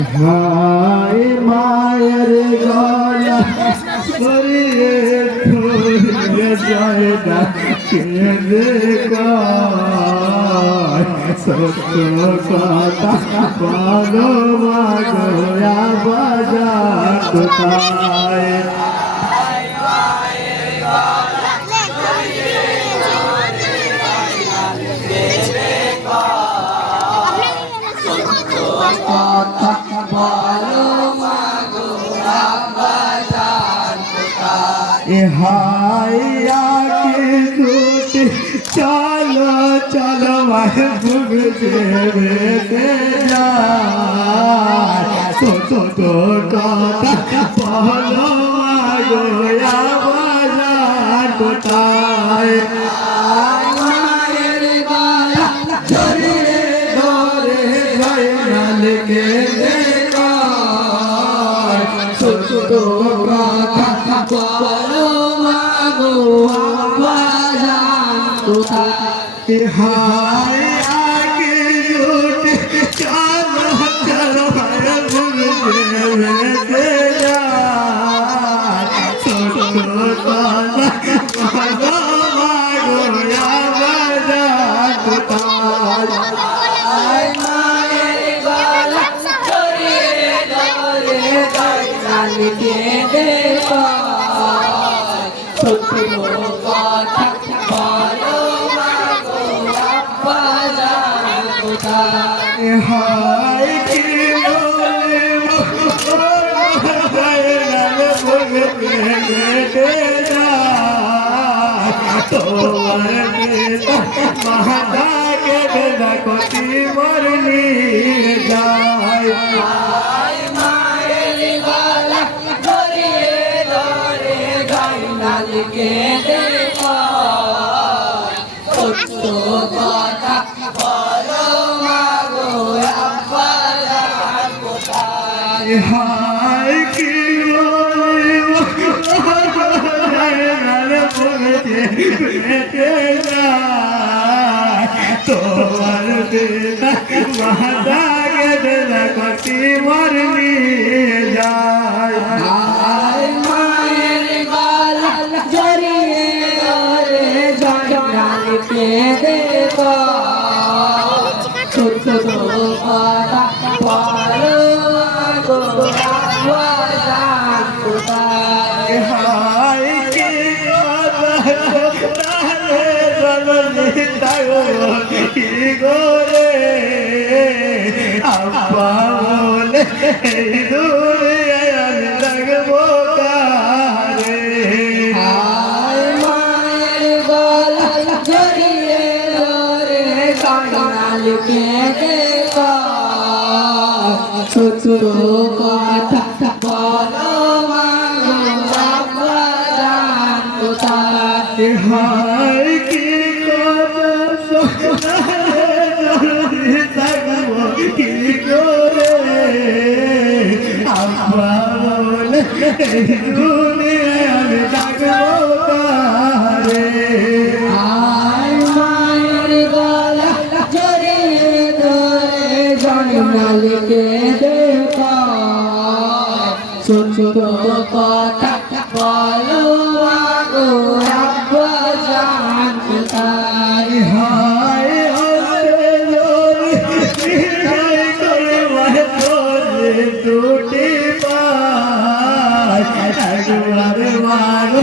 হায় মায়ের গলা করিয়ে ধরে যায় না কেঁদে কয় সত্য কথা বলো মা গোয়া বাজার কোথায় হাইয়া के टूट चलो चलो माहे भूग देवे तो कथा बोलो माया बाजार कोटाए मायर गला धरे धरे गयल के देखो तो कथा बोलो हाय आके लूट चलो चलो है मुझे जा छोटो काला मागो या बजा कुताल हाय मायर गला धरे धरे गयल के देखो छोटो काला हाय की बोले तो महादा के बेदा कोती मरनी जाए मायर गला धरे धरे गयल के देखो तो कथा हाय की তোমার বেটা মাতা গেদা কতি মরনি যায় মায়ের গলা জড়িয়ে ধরে জঞ্জাল কে দেখো ছোট কথা বলো हाय की गोरे अब्बा बोले लगबो कारे हाय मायर गला जड़िए धरे जंजाल के देखो ছোট কথা বলো বাজার কোথায় হায় কি কথা কি করে আব্বা বলে দুনিয়ায় ডাকবো কারে হায় মায়ের গলা জড়িয়ে ধরে জঞ্জাল কে দেখো ছোট কথা বলো আব্বা জান কোথায় হায় टूटी पार मारो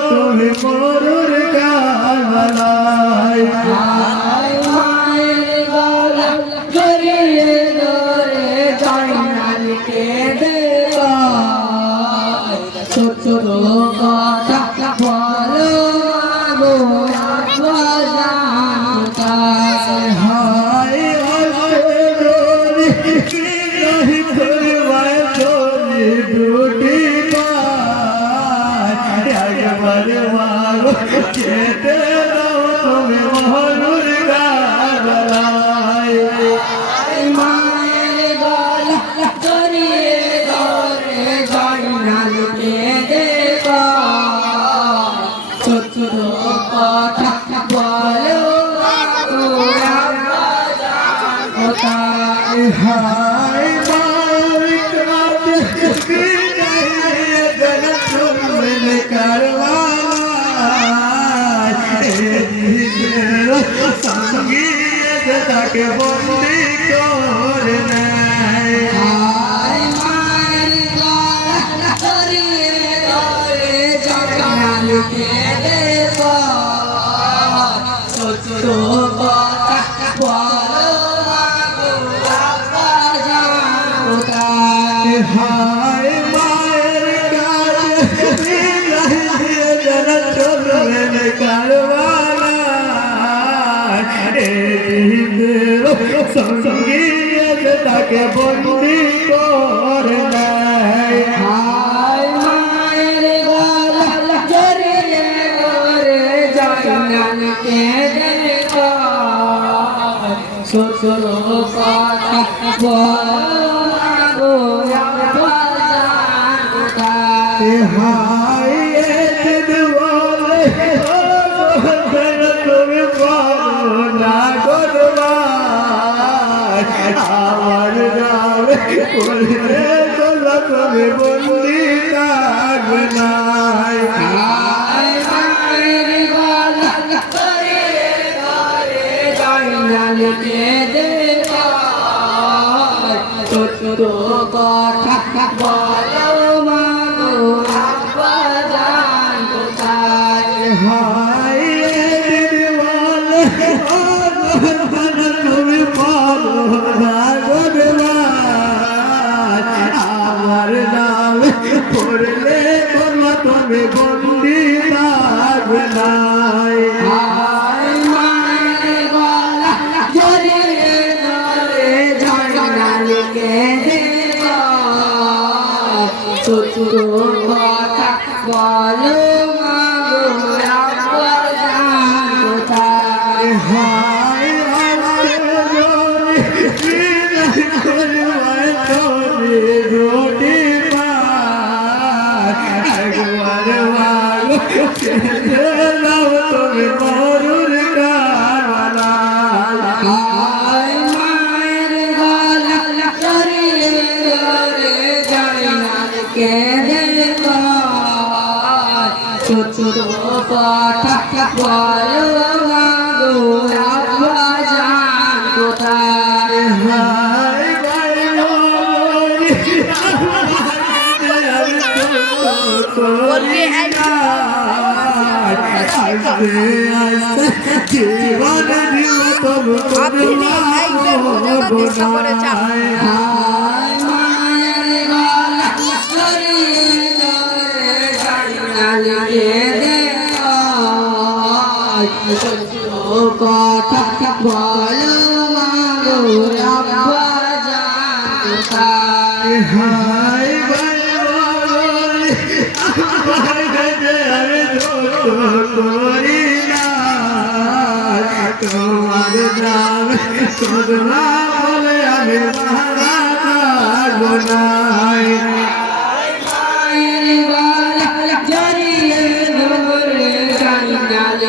तुम्हें मोरुर का भलाई मायर गला जड़िए धरे जंजाल के देखो ছোট কথা বলো আব্বা জান কোথায় হায় टूटी पार मारो चेते तुम्हें मोहनुर गाय मायर गला जड़िए धरे जंजाल के देखो ছোট কথা বলো আব্বা জান কোথায় তাকে বন্দি করে নেয় হায় মায়ের গলা জড়িয়ে ধরে জঞ্জাল কেঁদে ছোট কথা বলো মাগো আব্বা জান কোথায় হায় মায়ের কাছে যারা চলবেন কারবালা সঙ্গী তাকে বন্দি করে নেয় হায় মায়ের গলা জড়িয়ে ধরে জঞ্জাল কেঁদে ছোট কথা বলো আব্বা জান কোথায় হায় দিওয়ালে তুমি বলো না করবার আমার নামে বলতে তোলা তুমি বন্দি থাকবে না ছোট কথা বলো মাগো আব্বা জান কোথায় হায় দিওয়ালে তুমি বলো না করবার আমার নামে পড়লে বলো তুমি বন্দি থাকবে না হায় মায়ের গলা জড়িয়ে ধরে জঞ্জাল কেঁদে ছোট কথা বলো মাগো আব্বা জান কোথায় হায় রোটি তুমি মরুর কারবালা মায়ের গলা জড়িয়ে ধরে জঞ্জাল কেঁদে ছোট কথা বলো মাগো আব্বা জান কোথায় হায় কথা বলো মাগো আব্বা জান কোথায় হায় করি না তোমার নাম সদনা বলে আমি মারা গোনাই মায়ের গলা জড়িয়ে ধরে জঞ্জাল